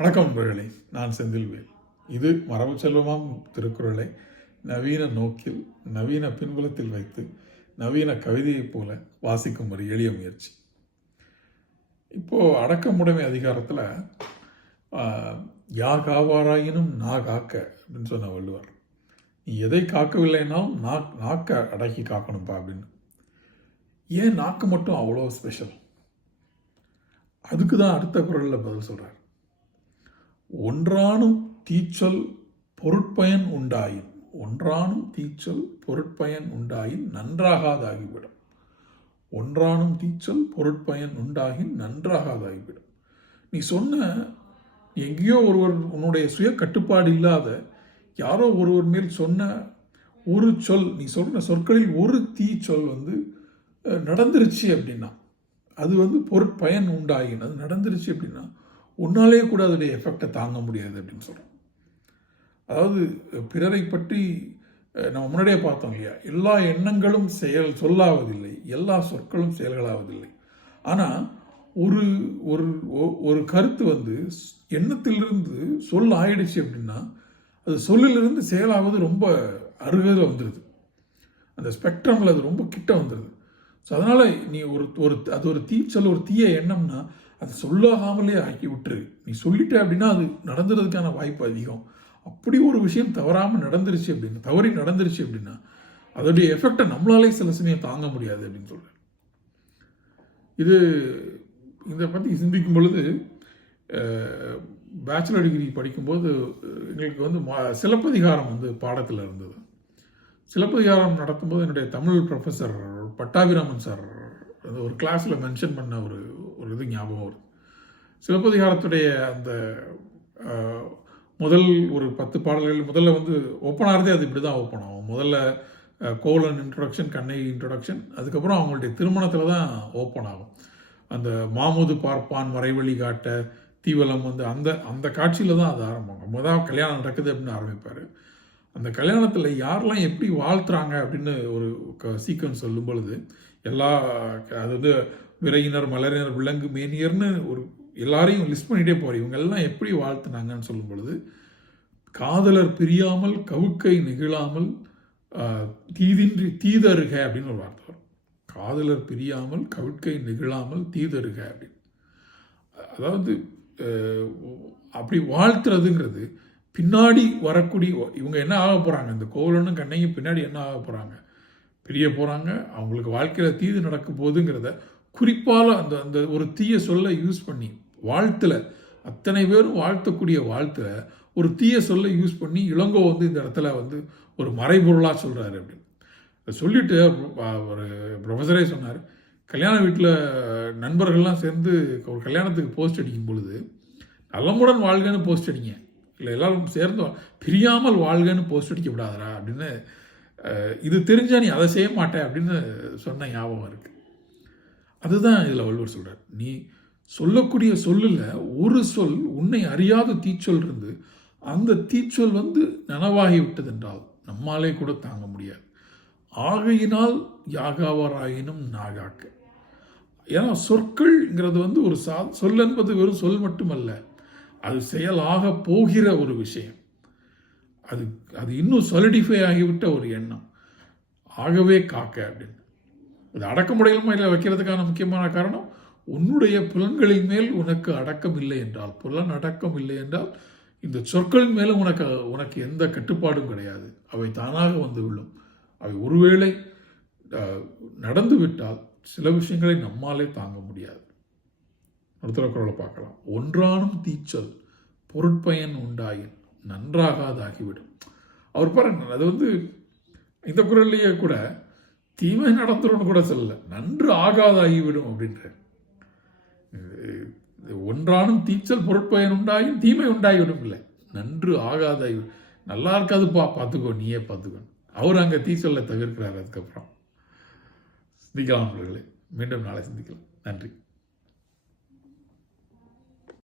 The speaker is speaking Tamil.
வணக்கம் நண்பர்களே நான் செந்தில்வேல். இது மரபு செல்வமாம் திருக்குறளை நவீன நோக்கில் நவீன பின்புலத்தில் வைத்து நவீன கவிதையைப் போல வாசிக்கும் ஒரு எளிய முயற்சி. இப்போது அடக்கமுடைமை அதிகாரத்தில் யா காவாராயினும் நா காக்க அப்படின்னு சொன்ன வள்ளுவர். நீ எதை காக்கவில்லைனாலும் நா நாக்க அடக்கி காக்கணும்ப்பா அப்படின்னு. ஏன் நாக்கு மட்டும் அவ்வளோ ஸ்பெஷல் அதுக்கு தான் அடுத்த குரலில் பதில் சொல்கிறார் ஒன்றானும் தீச்சொல் பொருட்பயன் உண்டாயின் ஒன்றானும் தீச்சொல் பொருட்பயன் உண்டாயின் நன்றாகாதாகிவிடும். ஒன்றானும் தீச்சொல் பொருட்பயன் உண்டாகின் நன்றாகாதாகிவிடும். நீ சொன்ன எங்கேயோ ஒருவர் உன்னுடைய சுய கட்டுப்பாடு இல்லாத யாரோ ஒருவர் மேல் சொன்ன ஒரு சொல் நீ சொன்ன சொற்களில் ஒரு தீ சொல் வந்து நடந்துருச்சு அப்படின்னா அது வந்து பொருட்பயன் உண்டாகின் அது நடந்துருச்சு அப்படின்னா உன்னாலே கூட அதோடைய எஃபெக்டை தாங்க முடியாது அப்படின்னு சொல்கிறோம் அதாவது பிறரை பற்றி நம்ம முன்னாடியே பார்த்தோம் இல்லையா? எல்லா எண்ணங்களும் செயல் சொல்லாவதில்லை. எல்லா சொற்களும் செயல்களாவதில்லை. ஆனால் ஒரு ஒரு ஒரு கருத்து வந்து எண்ணத்திலிருந்து சொல் ஆயிடுச்சு அப்படின்னா அது சொல்லிலிருந்து செயலாவது ரொம்ப அருகில் வந்துடுது அந்த ஸ்பெக்ட்ரமில் அது ரொம்ப கிட்ட வந்துடுது ஸோ அதனால் நீ ஒரு ஒரு அது ஒரு தீச்சல் ஒரு தீய எண்ணம்னா அது சொல்லாகாமலே ஆக்கி விட்டுரு. நீ சொல்லிட்ட அப்படின்னா அது நடந்துறதுக்கான வாய்ப்பு அதிகம். அப்படி ஒரு விஷயம் தவறாமல் நடந்துருச்சு அப்படின்னா தவறி நடந்துருச்சு அப்படின்னா அதோடைய எஃபெக்டை நம்மளாலே சில சமயம் தாங்க முடியாது அப்படின்னு சொல்கிறேன் இது இதை பற்றி சிந்திக்கும் பொழுது பேச்சுலர் டிகிரி படிக்கும்போது எங்களுக்கு வந்து மா- சிலப்பதிகாரம் வந்து பாடத்தில் இருந்தது. சிலப்பதிகாரம் நடத்தும்போது என்னுடைய தமிழ் ப்ரொஃபஸர் பட்டாபிராமன் சார் அந்த ஒரு கிளாஸில் மென்ஷன் பண்ண ஒரு அப்படிங்கிறது ஞாபகம் வருது. சிலப்பதிகாரத்துடைய அந்த முதல் ஒரு பத்து பாடல்கள் முதல்ல வந்து ஓப்பன் ஆகிறதே அது இப்படி தான் ஓப்பன் ஆகும். முதல்ல கோவலன் இன்ட்ரொடக்ஷன் கண்ணகி இன்ட்ரொடக்ஷன் அதுக்கப்புறம் அவங்களுடைய திருமணத்தில் தான் ஓப்பன் ஆகும். அந்த மாமுது பார்ப்பான் மறைவழி காட்ட தீவலம் வந்து அந்த அந்த காட்சியில் தான் அது ஆரம்பம். முதல் கல்யாணம் நடக்குது அப்படின்னு ஆரம்பிப்பார். அந்த கல்யாணத்தில் யாரெல்லாம் எப்படி வாழ்த்துறாங்க அப்படின்னு ஒரு சீக்வன்ஸ் சொல்லும் பொழுது எல்லா அது வந்து விரையினர் மலரினர் விலங்கு மேனியர்னு ஒரு எல்லாரையும் லிஸ்ட் பண்ணிகிட்டே போகிறேன் இவங்கெல்லாம் எப்படி வாழ்த்துனாங்கன்னு சொல்லும் பொழுது காதலர் பிரியாமல் கவுக்கை நெகிழாமல் ஆஹ், தீதின்றி தீதருக அப்படின்னு ஒரு வார்த்தை வரும். காதலர் பிரியாமல் கவுக்கை நெகிழாமல் தீதருக அப்படின்னு. அதாவது அப்படி வாழ்த்துறதுங்கிறது பின்னாடி வரக்கூடிய இவங்க என்ன ஆக போகிறாங்க இந்த கோவலனும் கண்ணையும் பின்னாடி என்ன ஆக போகிறாங்க பிரிய போகிறாங்க அவங்களுக்கு வாழ்க்கையில் தீது நடக்க போகுதுங்கிறத குறிப்பால் அந்த அந்த ஒரு தீய சொல்லை யூஸ் பண்ணி வாழ்த்துல அத்தனை பேரும் வாழ்த்தக்கூடிய வாழ்த்தில் ஒரு தீய சொல்லை யூஸ் பண்ணி இளங்கோ வந்து இந்த இடத்துல வந்து ஒரு மறைபொருளாக சொல்கிறாரு அப்படின்னு. அதை சொல்லிட்டு ஒரு ப்ரொஃபஸரே சொன்னார் கல்யாண வீட்டில் நண்பர்கள்லாம் சேர்ந்து ஒரு கல்யாணத்துக்கு போஸ்ட் அடிக்கும் பொழுது நல்லமுடன் வாழ்கன்னு போஸ்ட் அடிங்க. இல்லை எல்லாரும் சேர்ந்து பிரியாமல் வாழ்கன்னு போஸ்ட் அடிக்க விடாதரா அப்படின்னு இது தெரிஞ்சா நீ அதை செய்ய மாட்டேன் அப்படின்னு சொன்ன ஞாபகம் இருக்குது அதுதான் இதில் வள்ளுவர் சொல்கிறார் நீ சொல்லக்கூடிய சொல்லில் ஒரு சொல் உன்னை அறியாத தீச்சொல் இருந்து அந்த தீச்சொல் வந்து நனவாகி விட்டதென்றால் நம்மாலே கூட தாங்க முடியாது. ஆகையினால் யாகாவராயினும் நாகாக்க. ஏன்னா சொற்கள்ங்கிறது வந்து ஒரு சா சொல் என்பது வெறும் சொல் மட்டுமல்ல. அது செயலாக போகிற ஒரு விஷயம். அது அது இன்னும் சொலிடிஃபை ஆகிவிட்ட ஒரு எண்ணம். ஆகவே காக்க அப்படின்னு. அது அடக்கமுடையில் வைக்கிறதுக்கான முக்கியமான காரணம்? உன்னுடைய புலன்களின் மேல் உனக்கு அடக்கம் இல்லை என்றால் புலன் அடக்கம் இல்லை என்றால் இந்த சொற்களின் மேலும் உனக்கு உனக்கு எந்த கட்டுப்பாடும் கிடையாது. அவை தானாக வந்து விழும். அவை ஒருவேளை நடந்து விட்டால் சில விஷயங்களை நம்மாலே தாங்க முடியாது. அடுத்த குரலை பார்க்கலாம். ஒன்றானும் தீச்சல் பொருட்பயன் உண்டாயின் நன்றாகாதாகிவிடும். அவர் பாருங்க அது வந்து இந்த குரல்லையே கூட தீமை நடந்துரும்னு கூட சொல்லல. நன்று ஆகாதாகிவிடும் அப்படின்ற ஒன்றானும் தீச்சல் பொருட்பயன் உண்டாயும் தீமை உண்டாகிவிடும் இல்லை நன்று ஆகாதாகிவிடும். நல்லா இருக்காதுப்பா பார்த்துக்கோ நீயே பார்த்துக்கோ. அவர் அங்கே தீச்சொல்லை தவிர்க்கிறார் அதுக்கப்புறம். சிந்திக்கலாம் அவர்களே. மீண்டும் நாளை சிந்திக்கலாம். நன்றி.